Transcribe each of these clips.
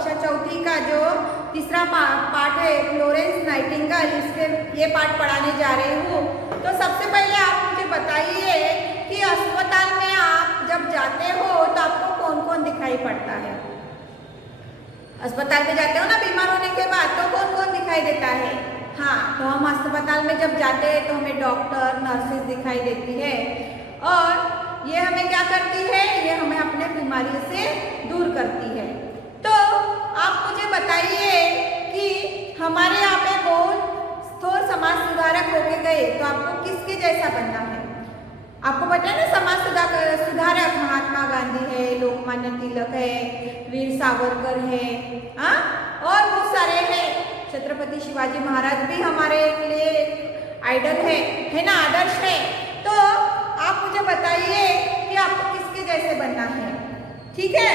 कक्षा चौथी का जो तीसरा पाठ है फ्लोरेंस नाइटिंगेल, इसके ये पाठ पढ़ाने जा रही हूँ। तो सबसे पहले आप मुझे बताइए कि अस्पताल में आप जब जाते हो तो आपको कौन कौन दिखाई पड़ता है? अस्पताल में जाते हो ना बीमार होने के बाद, तो कौन कौन दिखाई देता है? हाँ, तो हम अस्पताल में जब जाते हैं तो हमें डॉक्टर, नर्सेज दिखाई देती है और ये हमें क्या करती है? ये हमें अपने बीमारी से दूर करती है। तो आप मुझे बताइए कि हमारे यहाँ पे बहुत तो समाज सुधारक होके गए, तो आपको किसके जैसा बनना है? आपको पता है ना, समाज सुधारक महात्मा गांधी है, लोकमान्य तिलक है, वीर सावरकर है, हाँ, और बहुत सारे हैं। छत्रपति शिवाजी महाराज भी हमारे लिए आइडल है ना, आदर्श है। तो आप मुझे बताइए कि आपको किसके जैसे बनना है, ठीक है?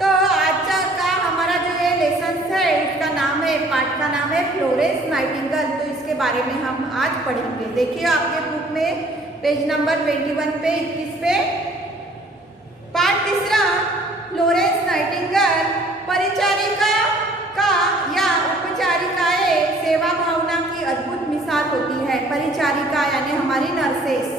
तो आज का हमारा जो ये लेसन है, इसका नाम है, पाठ का नाम है फ्लोरेंस नाइटिंगेल। तो इसके बारे में हम आज पढ़ेंगे। देखिए आपके बुक में पेज नंबर 21 पे 21 पे पाठ तीसरा, फ्लोरेंस नाइटिंगेल परिचारिका का या उपचारिकाएं सेवा भावना की अद्भुत मिसाल होती है। परिचारिका यानी हमारी नर्सेस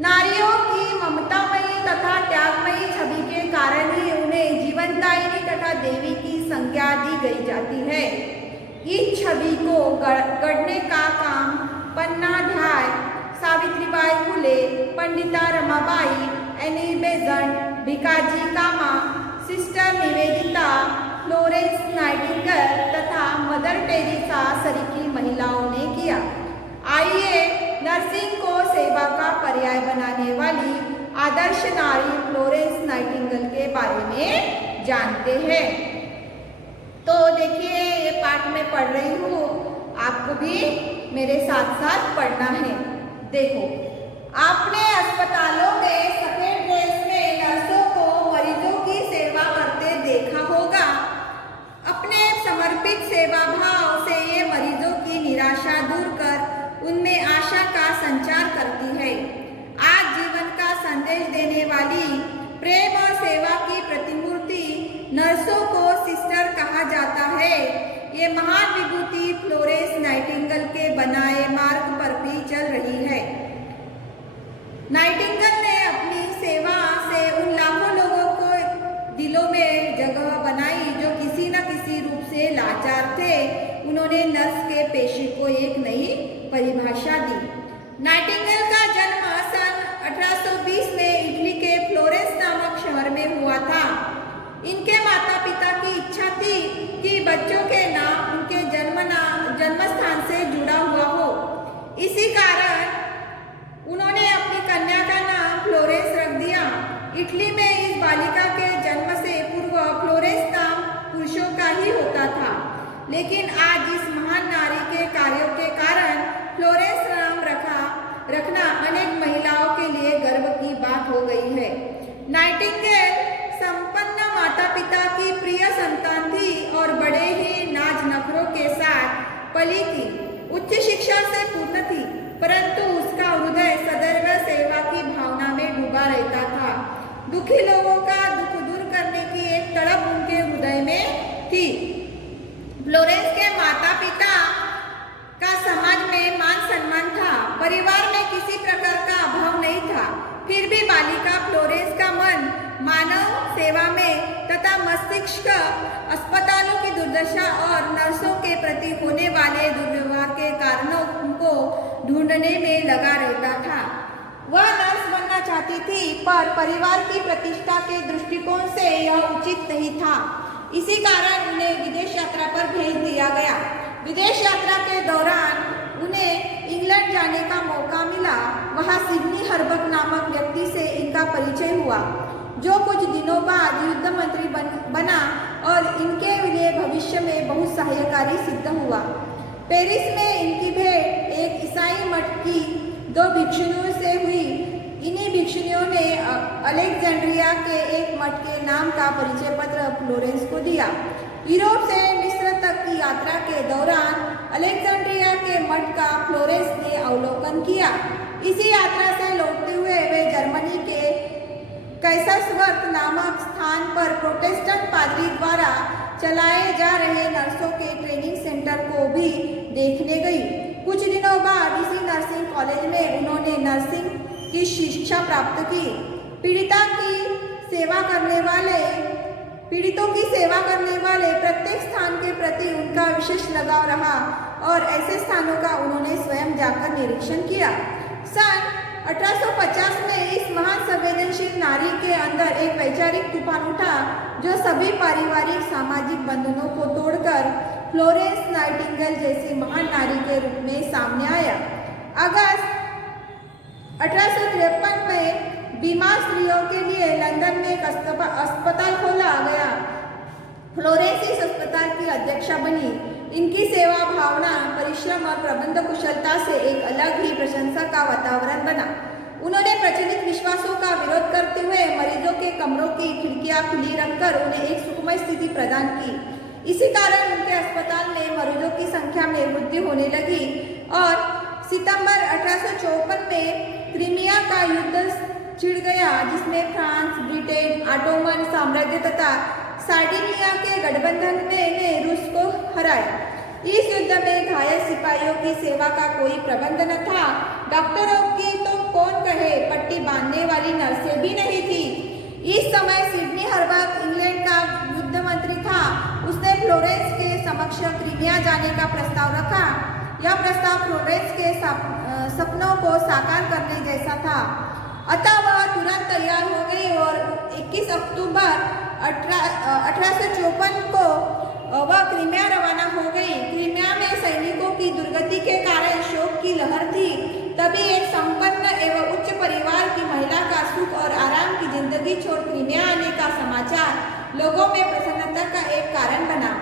नारियों की ममतामयी तथा त्यागमयी छवि के कारण ही उन्हें जीवनदायिनी तथा देवी की संज्ञा दी गई जाती है। इस छवि को गढ़ने का काम पन्नाध्याय, सावित्रीबाई फुले, पंडिता रमाबाई, एनी बेज़ंट, भिकाजी कामा, सिस्टर निवेदिता, फ्लोरेंस नाइटिंगेल तथा मदर टेरेसा सरीकी महिलाओं ने किया। आइए नर्सिंग को सेवा का पर्याय बनाने वाली आदर्श नारी फ्लोरेंस नाइटिंगेल के बारे में जानते हैं। तो देखिए ये पाठ मैं पढ़ रही हूँ, आपको भी मेरे साथ साथ पढ़ना है। देखो, आपने अस्पतालों में सफेद ड्रेस में नर्सों को मरीजों की सेवा करते देखा होगा। अपने समर्पित सेवा भाव से ये मरीजों की निराशा दूर कर उनमें आशा का संचार करती है। आज जीवन का संदेश देने वाली प्रेम और सेवा की प्रतिमूर्ति नर्सों को सिस्टर कहा जाता है। ये महान विभूति फ्लोरेंस नाइटिंगेल के बनाए मार्ग पर भी चल रही है। नाइटिंगेल ने अपनी सेवा से उन लाखों लोगों को दिलों में जगह बनाई जो किसी न किसी रूप से लाचार थे। उन्होंने नर्स के पेशे को एक नई परिभाषा दी। नाइटिंगेल का जन्म सन 1820 में इटली के फ्लोरेंस नामक शहर में हुआ था। इनके माता पिता की इच्छा थी कि बच्चों के नाम उनके जन्म स्थान से जुड़ा हुआ हो। इसी कारण उन्होंने अपनी कन्या का नाम फ्लोरेंस रख दिया। इटली में इस बालिका के जन्म से पूर्व फ्लोरेंस नाम पुरुषों का ही होता था, लेकिन आज इस महान नारी के कार्यों के कारण फ्लोरेंस नाम रखना अनेक महिलाओं के लिए गर्व की बात हो गई है। नाइटिंगेल संपन्न माता पिता की प्रिय संतान थी और बड़े ही नाज नखरों के साथ पली थी। उच्च शिक्षा से पूर्ण थी, परंतु उसका हृदय सदैव सेवा की भावना में डूबा रहता था। दुखी लोगों का दुख दूर करने की एक तड़प उनके हृदय में थी। फ्लोरेंस के माता पिता का समाज में मान सम्मान था, परिवार में किसी प्रकार का अभाव नहीं था। फिर भी बालिका फ्लोरेंस का मन मानव सेवा में तथा मस्तिष्क अस्पतालों की दुर्दशा और नर्सों के प्रति होने वाले दुर्व्यवहार के कारणों को ढूंढने में लगा रहता था। वह नर्स बनना चाहती थी, पर परिवार की प्रतिष्ठा के दृष्टिकोण से यह उचित नहीं था। इसी कारण उन्हें विदेश यात्रा पर भेज दिया गया। विदेश यात्रा के दौरान उन्हें इंग्लैंड जाने का मौका मिला। वहां सिडनी हर्बर्ट नामक व्यक्ति से इनका परिचय हुआ, जो कुछ दिनों बाद युद्ध मंत्री बना और इनके लिए भविष्य में बहुत सहायकारी सिद्ध हुआ। पेरिस में इनकी भेंट एक ईसाई मठ की 2 भिक्षुणियों से हुई। इन्हीं भिक्षुणियों ने अलेक्जेंड्रिया के एक मठ के नाम का परिचय पत्र फ्लोरेंस को दिया। यूरोप से मिस्र तक की यात्रा के दौरान अलेक्जेंड्रिया के मठ का फ्लोरेंस ने अवलोकन किया। इसी यात्रा से लौटते हुए वे जर्मनी के कैसर्सवर्थ नामक स्थान पर प्रोटेस्टेंट पादरी द्वारा चलाए जा रहे नर्सों के ट्रेनिंग सेंटर को भी देखने गई। कुछ दिनों बाद इसी नर्सिंग कॉलेज में उन्होंने नर्सिंग की शिक्षा प्राप्त की। पीड़ितों की सेवा करने वाले प्रत्येक स्थान के प्रति उनका विशेष लगाव रहा और ऐसे स्थानों का उन्होंने स्वयं जाकर निरीक्षण किया। सन 1850 में इस महान संवेदनशील नारी के अंदर एक वैचारिक तूफान उठा जो सभी पारिवारिक सामाजिक बंधनों को तोड़कर फ्लोरेंस नाइटिंगेल जैसी महान नारी के रूप में सामने आया। अगस्त 1853 में बीमार स्त्रियों के लिए लंदन में एक अस्पताल खोला गया। फ्लोरेंस इस अस्पताल की अध्यक्षा बनी। इनकी सेवा भावना, परिश्रम और प्रबंध कुशलता से एक अलग ही प्रशंसा का वातावरण बना। उन्होंने प्रचलित विश्वासों का विरोध करते हुए मरीजों के कमरों की खिड़कियां खुली रखकर उन्हें एक सुखमय स्थिति प्रदान की। इसी कारण उनके अस्पताल में मरीजों की संख्या में वृद्धि होने लगी और सितंबर 1854 में क्रीमिया का युद्ध छिड़ गया, जिसमें फ्रांस, ब्रिटेन, ऑटोमन साम्राज्य तथा सार्डिनिया के गठबंधन ने रूस को हराया। इस युद्ध में घायल सिपाहियों की सेवा का कोई प्रबंध न था। डॉक्टरों की तो कौन कहे, पट्टी बांधने वाली नर्सें भी नहीं थी। इस समय सिडनी हर्बर्ट इंग्लैंड का युद्ध मंत्री था। उसने फ्लोरेंस के समक्ष क्रीमिया जाने का प्रस्ताव रखा। यह प्रस्ताव फ्लोरेंस के सपनों को साकार करने जैसा था, अतः वह तुरंत तैयार हो गई और 21 अक्टूबर 1854 को वह क्रीमिया रवाना हो गई। क्रीमिया में सैनिकों की दुर्गति के कारण शोक की लहर थी। तभी एक संपन्न एवं उच्च परिवार की महिला का सुख और आराम की जिंदगी छोड़ क्रीमिया आने का समाचार लोगों में प्रसन्नता का एक कारण बना।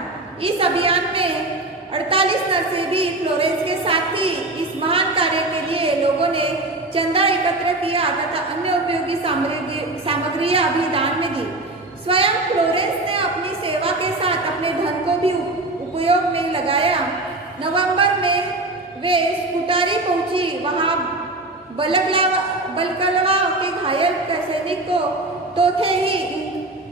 इस अभियान में 48 नर्सें भी फ्लोरेंस के साथ थी। इस महान कार्य के लिए लोगों ने चंदा एकत्र किया तथा अन्य उपयोगी सामग्रियां भी दान में दी। स्वयं फ्लोरेंस ने अपनी सेवा के साथ अपने धन को भी उपयोग में लगाया। नवंबर में वे स्कूटारी पहुंची। वहां बलकलवा के घायल सैनिक को तो थे ही,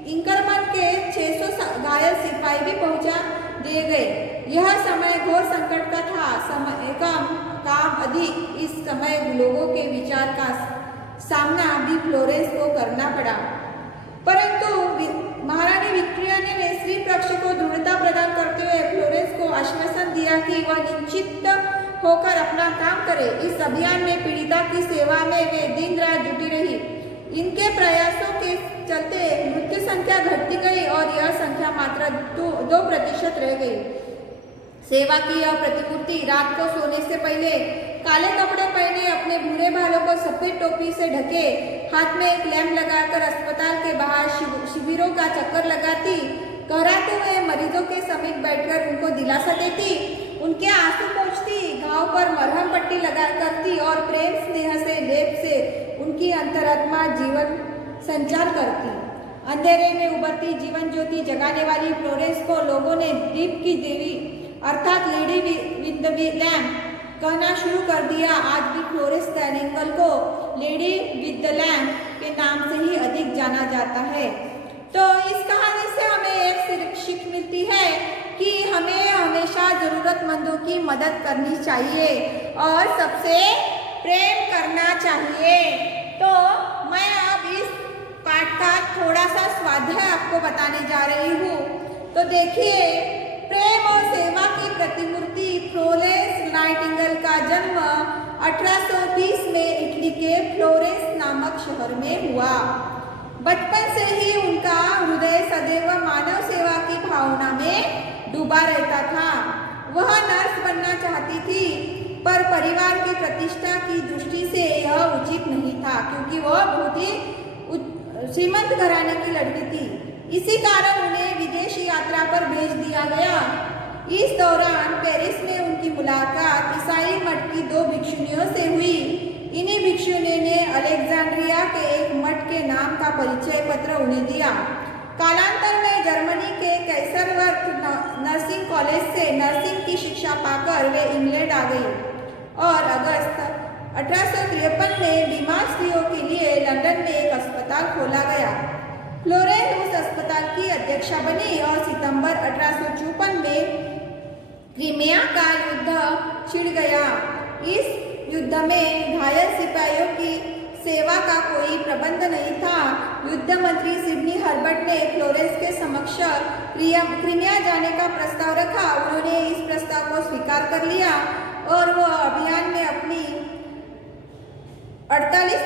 इंकरमन के 600 घायल सिपाही भी पहुंचा दिए गए। यह समय घोर संकट का था। समय काम अधिक। इस समय लोगों के विचार का सामना भी फ्लोरेंस को करना पड़ा, परंतु महारानी विक्टोरिया ने स्त्री पक्ष को दृढ़ता प्रदान करते हुए फ्लोरेंस को आश्वासन दिया कि वह निश्चित होकर अपना काम करे। इस अभियान में पीड़िता की सेवा में वे दिन रात जुटी रही। इनके प्रयासों के चलते मृत्यु संख्या घटती गई और यह संख्या मात्र 2% रह गई। सेवा की यह प्रतिपूर्ति रात को सोने से पहले काले कपड़े पहने, अपने भूरे बालों को सफेद टोपी से ढके, हाथ में एक लैंप लगाकर अस्पताल के बाहर शिविरों का चक्कर लगाती, कहराते हुए मरीजों के समीप बैठकर उनको दिलासा देती, उनके आंसू पोंछती, घाव पर मरहम पट्टी लगा करती और प्रेम स्नेह से लेप से उनकी अंतरात्मा जीवन संचार करती। अंधेरे में उभरती जीवन ज्योति जगाने वाली फ्लोरेंस को लोगों ने दीप की देवी अर्थात लेडी विद द लैम्प कहना शुरू कर दिया। आज भी फ्लोरेंस नाइटिंगेल को लेडी विद द लैम्प के नाम से ही अधिक जाना जाता है। तो इस कहानी से हमें एक सीख मिलती है कि हमें हमेशा जरूरतमंदों की मदद करनी चाहिए और सबसे प्रेम करना चाहिए। तो मैं अब इस पाठ का थोड़ा सा स्वाध्याय आपको बताने जा रही हूँ। तो देखिए, प्रेम और सेवा की प्रतिमूर्ति फ्लोरेंस नाइटिंगेल का जन्म 1830 में इटली के फ्लोरेंस नामक शहर में हुआ। बचपन से ही उनका हृदय सदैव मानव सेवा की भावना में डूबा रहता था। वह नर्स बनना चाहती थी, पर परिवार की प्रतिष्ठा की दृष्टि से यह उचित नहीं था, क्योंकि वह बहुत ही श्रीमंत घराने की लड़की थी। इसी कारण उन्हें विदेश यात्रा पर भेज दिया गया। इस दौरान पेरिस में उनकी मुलाकात ईसाई मठ की 2 भिक्षुनियों से हुई। इन्हीं भिक्षुनियों ने अलेक्जेंड्रिया के एक मठ के नाम का परिचय पत्र उन्हें दिया। कालांतर में जर्मनी के कैसरवर्थ नर्सिंग कॉलेज से नर्सिंग की शिक्षा पाकर वे इंग्लैंड आ गई और अगस्त 1853 में बीमार स्त्रियों के लिए लंदन में एक अस्पताल खोला गया। फ्लोरेंस उस अस्पताल की अध्यक्षा बनी और सितंबर 1854 में क्रीमिया का युद्ध छिड़ गया। इस युद्ध में घायल सिपाहियों की सेवा का कोई प्रबंध नहीं था। युद्ध मंत्री सिडनी हर्बर्ट ने फ्लोरेंस के समक्ष क्रीमिया जाने का प्रस्ताव रखा। उन्होंने इस प्रस्ताव को स्वीकार कर लिया और वह अभियान में अपनी 48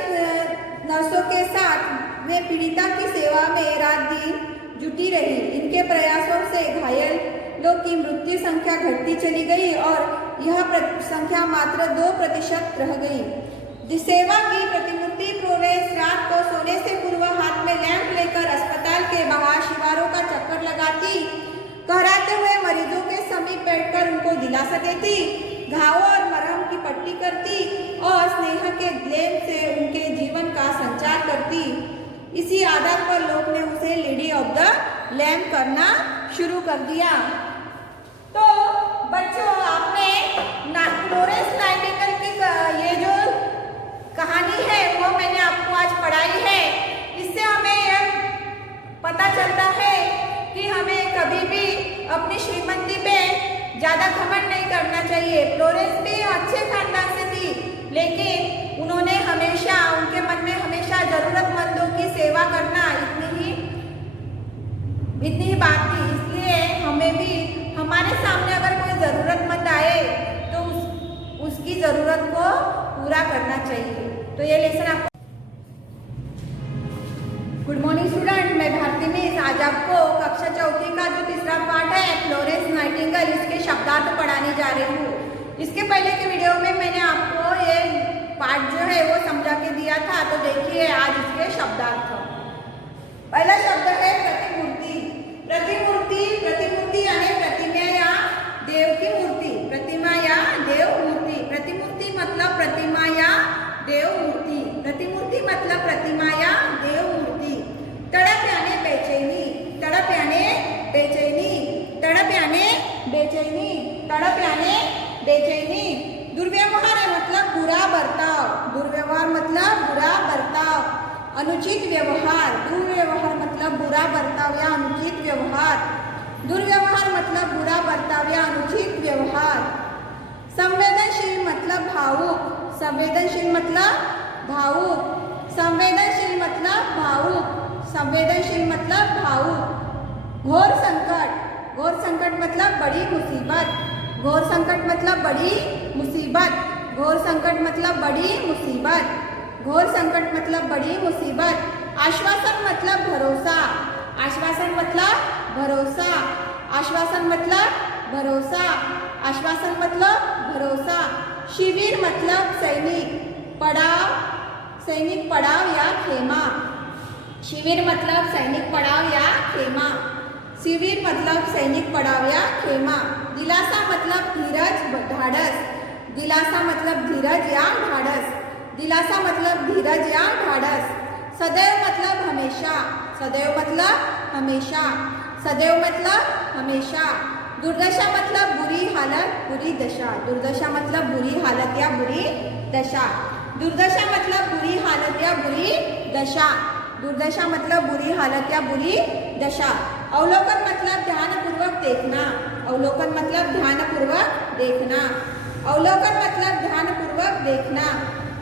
नर्सों के साथ वे पीड़िता की सेवा में रात दिन जुटी रही। इनके प्रयासों से घायलों की मृत्यु संख्या घटती चली गई और यह संख्या मात्र 2% रह गई। सेवा की प्रतिमूर्ति फ्लोरेंस रात को सोने से पूर्व हाथ में लैंप लेकर अस्पताल के बाहर शिवारों का चक्कर लगाती, कहराते हुए मरीजों के समीप बैठकर उनको दिलासा देती, घावों और मरहम की पट्टी करती और स्नेह के लेप से उनके जीवन का संचार करती। इसी आधार पर लोग ने उसे लेडी ऑफ द लैम्प करना शुरू कर दिया। तो बच्चों, आपने फ्लोरेंस नाइटिंगेल की ये जो कहानी है वो मैंने आपको आज पढ़ाई है। इससे हमें यह पता चलता है कि हमें कभी भी अपनी श्रीमंती पे ज़्यादा घमंड नहीं करना चाहिए। फ्लोरेंस भी अच्छे खानदान से थी, लेकिन उन्होंने हमेशा, उनके मन में हमेशा जरूरतमंदों की सेवा करना इतनी ही बात थी। इसलिए हमें भी हमारे सामने अगर कोई ज़रूरतमंद आए तो उसकी ज़रूरत को पूरा करना चाहिए। तो ये लेसन आपको गुड मॉर्निंग स्टूडेंट, मैं भारती मिस आज आपको कक्षा चौथी का जो तीसरा पार्ट है फ्लोरेंस नाइटिंगेल, इसके शब्दार्थ पढ़ाने जा रही हूँ। इसके पहले के वीडियो में मैंने आपको ये पार्ट जो है वो समझा के दिया था, तो देखिए आज इसके शब्दार्थ। पहला शब्द है प्रतिमूर्ति। प्रतिमूर्ति, प्रतिमूर्ति यानी प्रतिमा या देव की मूर्ति। प्रतिमा या देव मूर्ति। प्रतिमूर्ति मतलब प्रतिमा या देव मूर्ति। प्रतिमूर्ति मतलब प्रतिमा या देव मूर्ति। तड़प यानी बेचैनी। तड़प यानी बेचैनी। तड़प यानी बेचैनी। तड़प यानी बेचैनी। दुर्व्यवहार है मतलब बुरा बर्ताव। दुर्व्यवहार मतलब बुरा बर्ताव। अनुचित व्यवहार। दुर्व्यवहार मतलब बुरा बर्ताव या अनुचित व्यवहार। दुर्व्यवहार मतलब बुरा बर्ताव या अनुचित व्यवहार। संवेदनशील मतलब भावुक। संवेदनशील मतलब भावुक। संवेदनशील मतलब भावुक। संवेदनशील मतलब भावुक। घोर संकट। घोर संकट मतलब बड़ी मुसीबत। घोर संकट मतलब बड़ी मुसीबत। घोर संकट मतलब बड़ी मुसीबत। घोर संकट मतलब बड़ी मुसीबत। आश्वासन मतलब भरोसा। आश्वासन मतलब भरोसा। आश्वासन मतलब भरोसा। आश्वासन मतलब भरोसा। शिविर मतलब सैनिक। पड़ाव, सैनिक पड़ाव या खेमा। शिविर मतलब सैनिक पड़ाव या खेमा। शिविर मतलब सैनिक पड़ाव या खेमा। दिलासा मतलब धीरज, ढाढ़स। दिलासा मतलब धीरज या ढाढ़स। दिलासा मतलब धीरज या ढाढ़स। सदैव मतलब हमेशा। सदैव मतलब हमेशा। सदैव मतलब हमेशा। दुर्दशा मतलब बुरी हालत, बुरी दशा। दुर्दशा मतलब बुरी हालत या बुरी दशा। दुर्दशा मतलब बुरी हालत या बुरी दशा। दुर्दशा मतलब बुरी हालत या बुरी दशा। अवलोकन मतलब ध्यानपूर्वक देखना। अवलोकन मतलब ध्यानपूर्वक देखना। अवलोकन मतलब ध्यानपूर्वक देखना।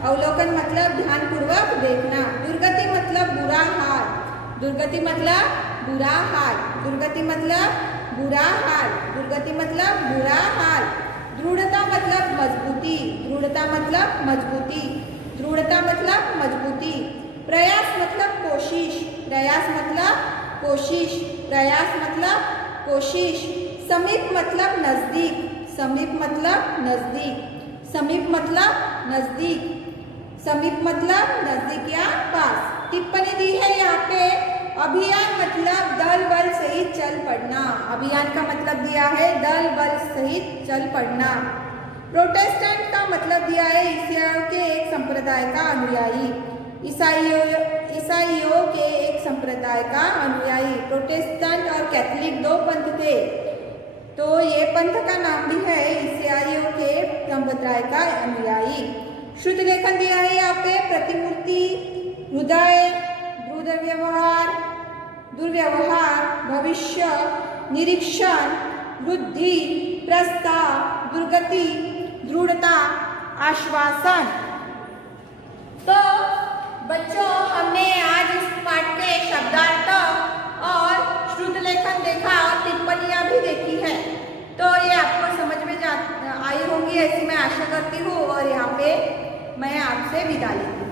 अवलोकन मतलब ध्यानपूर्वक देखना। दुर्गति मतलब बुरा हाल। दुर्गति मतलब बुरा हाल। दुर्गति मतलब बुरा हाल। दुर्गति मतलब बुरा हाल। दृढ़ता मतलब मजबूती। दृढ़ता मतलब मजबूती। दृढ़ता मतलब मजबूती। प्रयास मतलब कोशिश। प्रयास मतलब कोशिश। प्रयास मतलब कोशिश। समीप मतलब नजदीक। समीप मतलब नजदीक। समीप मतलब नजदीक। समीप मतलब नजदीक या पास। टिप्पणी दी है यहाँ पे, अभियान मतलब दल बल सहित चल पड़ना। अभियान का मतलब दिया है दल बल सहित चल पड़ना। प्रोटेस्टेंट का मतलब दिया है ईसाइयों के एक संप्रदाय का अनुयायी। ईसाइयों के एक संप्रदाय का अनुयायी। प्रोटेस्टेंट और कैथोलिक दो पंथ थे, तो ये पंथ का नाम भी है ईसाइयों के संप्रदाय का अनुयायी। शुद्ध लेखन दिया है यहाँ पे प्रतिमूर्ति, हृदय, द्रुत व्यवहार, दुर्व्यवहार, भविष्य, निरीक्षण, वृद्धि, प्रस्ताव, दुर्गति, दृढ़ता, आश्वासन। तो बच्चों, हमने आज इस पाठ के शब्दार्थ और श्रुत लेखन देखा और टिप्पणियां भी देखी है। तो ये आपको समझ में आई होंगी ऐसी मैं आशा करती हूँ, और यहाँ पे मैं आपसे विदा लेती हूँ।